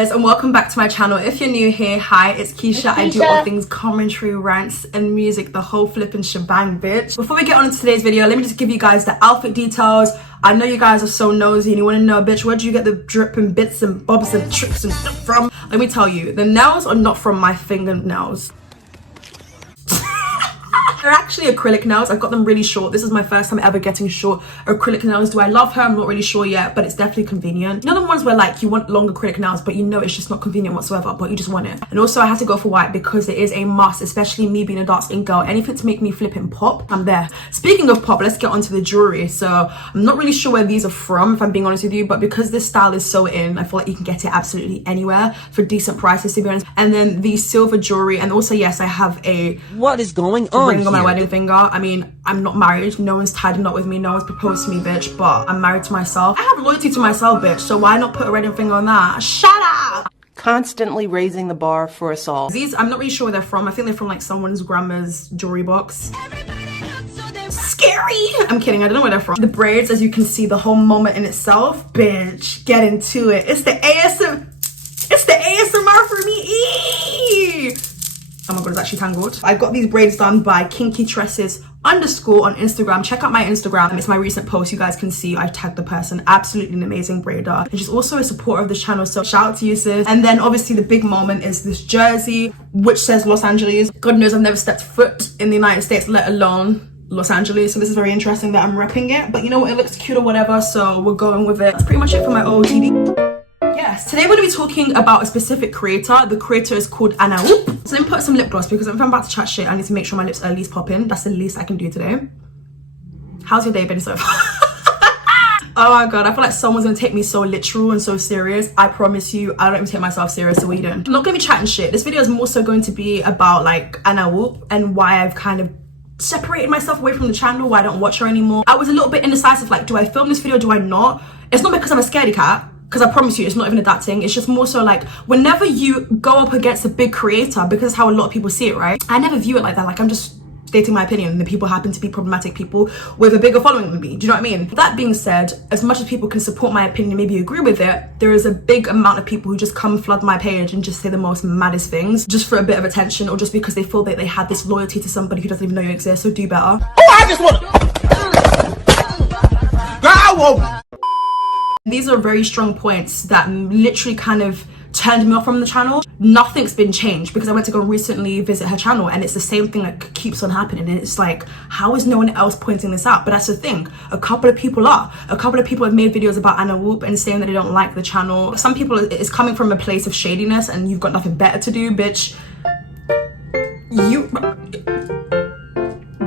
guys, and welcome back to my channel. If you're new here, hi, it's Keisha. I do all things commentary, rants and music, the whole flipping shebang, bitch. Before we get on to today's video, let me just give you guys the outfit details. I know you guys are so nosy and you want to know, bitch, where do you get the drip and bits and bobs and tricks and stuff from? Let me tell you, the nails are not from my fingernails. They're actually acrylic nails. I've got them really short. This is my first time ever getting short acrylic nails. Do I love her? I'm not really sure yet, but it's definitely convenient. You know the ones where like you want long acrylic nails, but you know it's just not convenient whatsoever, but you just want it. And also I had to go for white because it is a must, especially me being a dark skinned girl. Anything to make me flipping pop, I'm there. Speaking of pop, let's get onto the jewelry. So I'm not really sure where these are from, if I'm being honest with you, but because this style is so in, I feel like you can get it absolutely anywhere for decent prices, to be honest. And then the silver jewelry, and also yes, I have a what is going on ring on my wedding finger. I mean, I'm not married, no one's tied a knot with me, no one's proposed to me, bitch, but I'm married to myself. I have loyalty to myself, bitch, so why not put a wedding finger on that? Shut up! Constantly raising the bar for us all. These, I'm not really sure where they're from. I think they're from like someone's grandma's jewelry box. Scary! I'm kidding, I don't know where they're from. The braids, as you can see, the whole moment in itself, bitch, get into it. It's the ASMR for me. Eee! Oh my god, it's actually tangled. I got these braids done by Kinky Tresses _ on Instagram. Check out my Instagram. It's my recent post. You guys can see I've tagged the person. Absolutely an amazing braider. And she's also a supporter of this channel, so shout out to you, sis. And then obviously the big moment is this jersey, which says Los Angeles. God knows I've never stepped foot in the United States, let alone Los Angeles, so this is very interesting that I'm repping it, but you know what, it looks cute or whatever, so we're going with it. That's pretty much it for my OOTD. Yes, today we're going to be talking about a specific creator. The creator is called Anna Whoop. So let me put some lip gloss because if I'm about to chat shit, I need to make sure my lips are at least popping. That's the least I can do today. How's your day been so far? Oh my god, I feel like someone's gonna take me so literal and so serious. I promise you, I don't even take myself serious, so what are you doing? I'm not gonna be chatting shit. This video is more so going to be about like Anna Whoop and why I've kind of separated myself away from the channel, why I don't watch her anymore. I was a little bit indecisive, like, do I film this video, do I not? It's not because I'm a scaredy cat, because I promise you it's not even a that thing. It's just more so like whenever you go up against a big creator, because that's how a lot of people see it, right? I never view it like that. Like, I'm just stating my opinion, and the people happen to be problematic people with a bigger following than me. Do you know what I mean? That being said, as much as people can support my opinion, maybe agree with it, there is a big amount of people who just come flood my page and just say the most maddest things just for a bit of attention, or just because they feel that they have this loyalty to somebody who doesn't even know you exist. So do better. Oh, I just want to These are very strong points that literally kind of turned me off from the channel. Nothing's been changed because I went to go recently visit her channel and it's the same thing that keeps on happening, and it's like, how is no one else pointing this out? But that's the thing, a couple of people have made videos about Anna Whoop and saying that they don't like the channel. Some people, it's coming from a place of shadiness and you've got nothing better to do, bitch.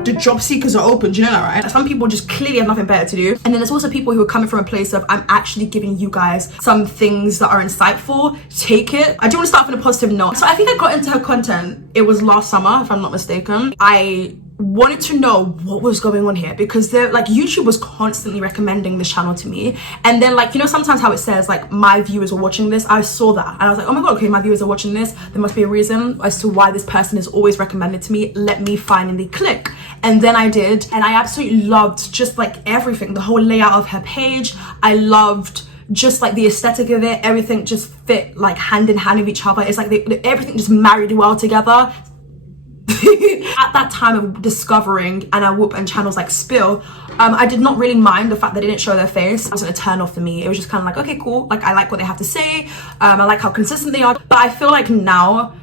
The job seekers are open, do you know that, right? Some people just clearly have nothing better to do. And then there's also people who are coming from a place of, I'm actually giving you guys some things that are insightful, take it. I do want to start off on a positive note. So I think I got into her content, it was last summer, if I'm not mistaken. I wanted to know what was going on here because they're like, YouTube was constantly recommending this channel to me, and then like, you know, sometimes how it says like my viewers are watching this, I saw that and I was like, oh my god, okay, my viewers are watching this, there must be a reason as to why this person is always recommended to me. Let me finally click. And then I did, and I absolutely loved just like everything, the whole layout of her page. I loved just like the aesthetic of it, everything just fit like hand in hand with each other. It's like everything just married well together. At that time of discovering Anna Whoop and channels like Spill, I did not really mind the fact that they didn't show their face. It wasn't a turn off for me. It was just kind of like, okay, cool, like I like what they have to say, I like how consistent they are. But I feel like now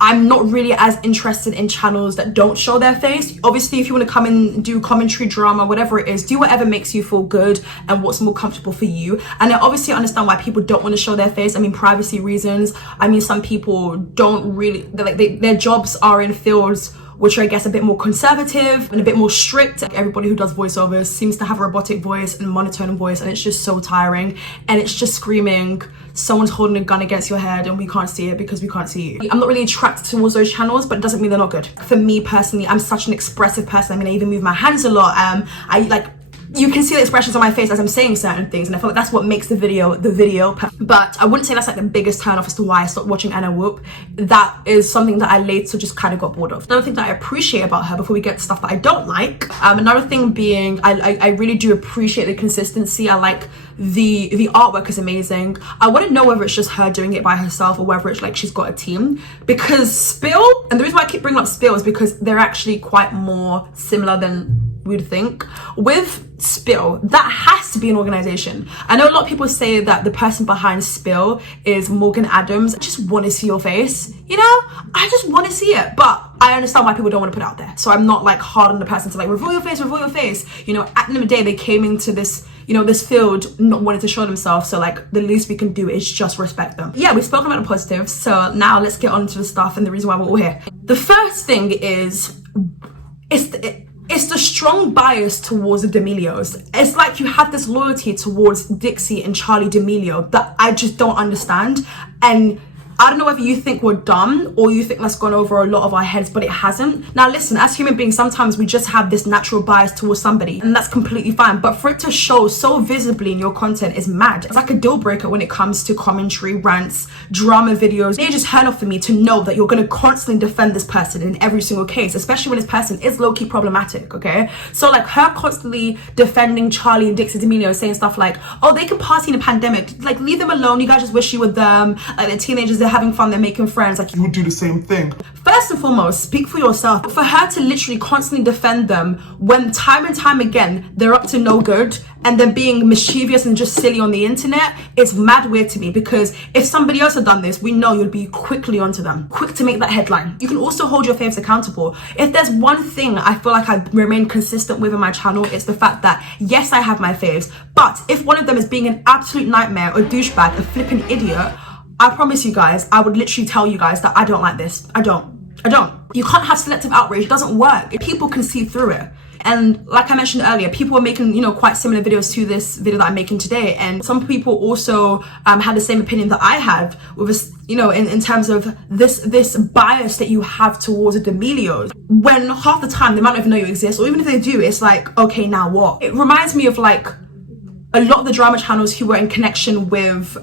I'm not really as interested in channels that don't show their face. Obviously, if you want to come and do commentary, drama, whatever it is, do whatever makes you feel good and what's more comfortable for you. And I obviously understand why people don't want to show their face. I mean, privacy reasons. I mean, some people don't really, their jobs are in fields which are, I guess, a bit more conservative and a bit more strict. Everybody who does voiceovers seems to have a robotic voice and monotone voice, and it's just so tiring, and it's just screaming, someone's holding a gun against your head and we can't see it because we can't see you. I'm not really attracted towards those channels, but it doesn't mean they're not good. For me personally, I'm such an expressive person. I mean, I even move my hands a lot. I like you can see the expressions on my face as I'm saying certain things, and I feel like that's what makes the video but I wouldn't say that's like the biggest turn off as to why I stopped watching Anna Whoop. That is something that I later just kind of got bored of. Another thing that I appreciate about her, before we get to stuff that I don't like, another thing being I really do appreciate the consistency. I like the artwork is amazing. I want to know whether it's just her doing it by herself or whether it's like she's got a team, because Spill, and the reason why I keep bringing up Spill is because they're actually quite more similar than we'd think. With Spill, that has to be an organization. I know a lot of people say that the person behind Spill is Morgan Adams. I just want to see your face, you know? I just want to see it, but I understand why people don't want to put it out there. So I'm not like hard on the person to like reveal your face. You know, at the end of the day, they came into this, you know, this field not wanting to show themselves. So like the least we can do is just respect them. Yeah, we've spoken about the positives. So now let's get on to the stuff and the reason why we're all here. The first thing is, it's the strong bias towards the D'Amelios. It's like you have this loyalty towards Dixie and Charlie D'Amelio that I just don't understand. And I don't know whether you think we're dumb or you think that's gone over a lot of our heads, but it hasn't. Now listen, as human beings, sometimes we just have this natural bias towards somebody, and that's completely fine. But for it to show so visibly in your content is mad. It's like a deal breaker when it comes to commentary, rants, drama videos. They just turn off for me to know that you're going to constantly defend this person in every single case, especially when this person is low-key problematic, okay? So like her constantly defending Charlie and Dixie D'Amelio, saying stuff like, oh, they can party in a pandemic. Like, leave them alone. You guys just wish you were them. Like, they're teenagers, they're having fun, they're making friends. Like, you would do the same thing. First and foremost, speak for yourself. For her to literally constantly defend them when time and time again they're up to no good and they're being mischievous and just silly on the internet, it's mad weird to me, because if somebody else had done this, we know you'd be quickly onto them, quick to make that headline. You can also hold your faves accountable. If there's one thing I feel like I remain consistent with on my channel, it's the fact that yes, I have my faves, but if one of them is being an absolute nightmare or douchebag, a flipping idiot, I promise you guys, I would literally tell you guys that I don't like this. I don't. You can't have selective outrage. It doesn't work. People can see through it. And like I mentioned earlier, people were making, you know, quite similar videos to this video that I'm making today. And some people also had the same opinion that I had with this, you know, in terms of this bias that you have towards the D'Amelios. When half the time they might not even know you exist, or even if they do, it's like, okay, now what? It reminds me of like a lot of the drama channels who were in connection with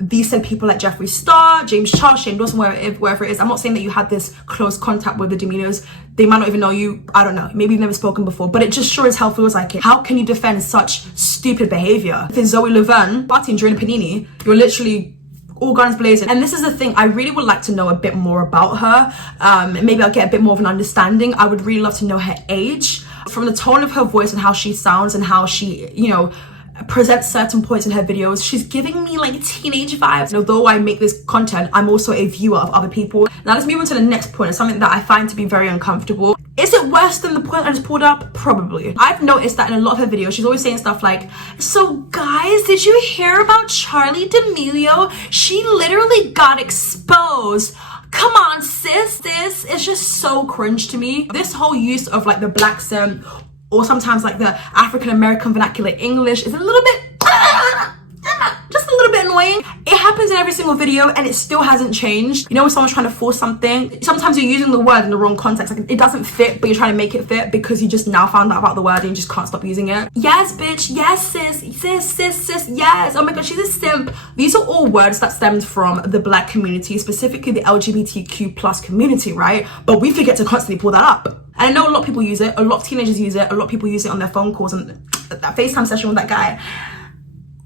these said people like Jeffree Star, James Charles, Shane Dawson, wherever it is. I'm not saying that you had this close contact with the D'Amelios. They might not even know you. I don't know. Maybe you've never spoken before, but it just sure as hell feels like it. How can you defend such stupid behavior? If it's Zoe Laverne partying during a panini, you're literally all guns blazing. And this is the thing, I really would like to know a bit more about her. Maybe I'll get a bit more of an understanding. I would really love to know her age. From the tone of her voice and how she sounds and how she, you know, presents certain points in her videos, she's giving me like teenage vibes. And although I make this content, I'm also a viewer of other people. Now let's move on to the next point. It's something that I find to be very uncomfortable. Is it worse than the point I just pulled up? Probably. I've noticed that in a lot of her videos, she's always saying stuff like, so guys, did you hear about Charlie D'Amelio? She literally got exposed. Come on, sis. This is just so cringe to me. This whole use of like the black accent, or sometimes like the African-American vernacular English, is a little bit, just a little bit annoying. It happens in every single video and it still hasn't changed. You know, when someone's trying to force something, sometimes you're using the word in the wrong context. Like, it doesn't fit, but you're trying to make it fit because you just now found out about the word and you just can't stop using it. Yes, bitch. Yes, sis. Yes. Oh my god, she's a simp. These are all words that stemmed from the black community, specifically the LGBTQ plus community, right? But we forget to constantly pull that up. And I know a lot of people use it, a lot of teenagers use it, a lot of people use it on their phone calls and that FaceTime session with that guy.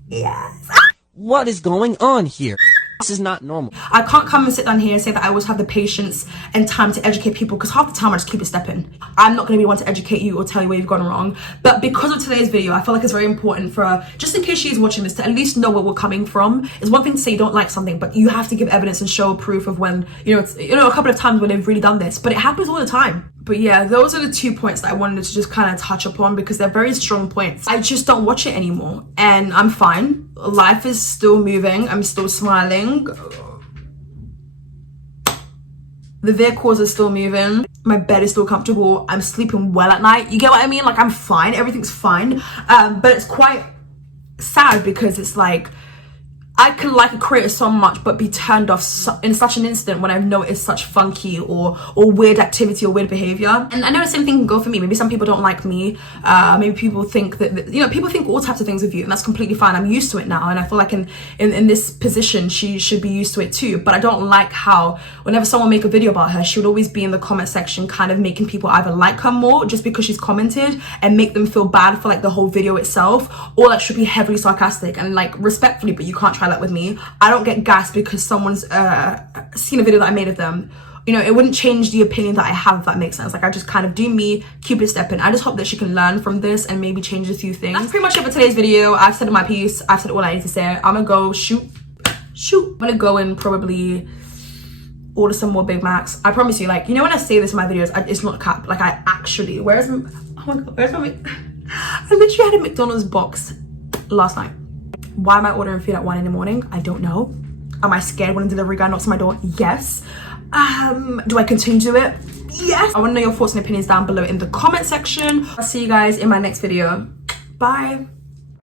Yes. What is going on here? This is not normal. I can't come and sit down here and say that I always have the patience and time to educate people, because half the time I just keep it stepping. I'm not going to be one to educate you or tell you where you've gone wrong. But because of today's video, I feel like it's very important for, just in case she's watching this, to at least know where we're coming from. It's one thing to say you don't like something, but you have to give evidence and show proof of when, a couple of times when they've really done this. But it happens all the time. But yeah, those are the 2 points that I wanted to just kind of touch upon, because they're very strong points. I just don't watch it anymore and I'm fine. Life is still moving. I'm still smiling. The vehicles are still moving. My bed is still comfortable. I'm sleeping well at night. You get what I mean? Like, I'm fine. Everything's fine. But it's quite sad because it's like, I can like a creator so much but be turned off in such an instant when I've noticed such funky or weird activity or weird behavior. And I know the same thing can go for me. Maybe some people don't like me. Maybe people think that, you know, people think all types of things of you, and that's completely fine. I'm used to it now, and I feel like in this position she should be used to it too. But I don't like how whenever someone make a video about her, she would always be in the comment section kind of making people either like her more just because she's commented and make them feel bad for like the whole video itself, or like should be heavily sarcastic. And like, respectfully, but you can't try that with me. I don't get gassed because someone's seen a video that I made of them. You know, it wouldn't change the opinion that I have, if that makes sense. Like, I just kind of do me, keep it stepping. I just hope that she can learn from this and maybe change a few things. That's pretty much it for today's video. I've said my piece. I've said all I need to say. I'm gonna go shoot. I'm gonna go and probably order some more Big Macs. I promise you, like, you know, when I say this in my videos, it's not cap. Like, I actually, oh my god, where's my I literally had a McDonald's box last night. Why am I ordering food at 1 in the morning? I don't know. Am I scared when a delivery guy knocks on my door? Yes. Do I continue to do it? Yes. I want to know your thoughts and opinions down below in the comment section. I'll see you guys in my next video. Bye.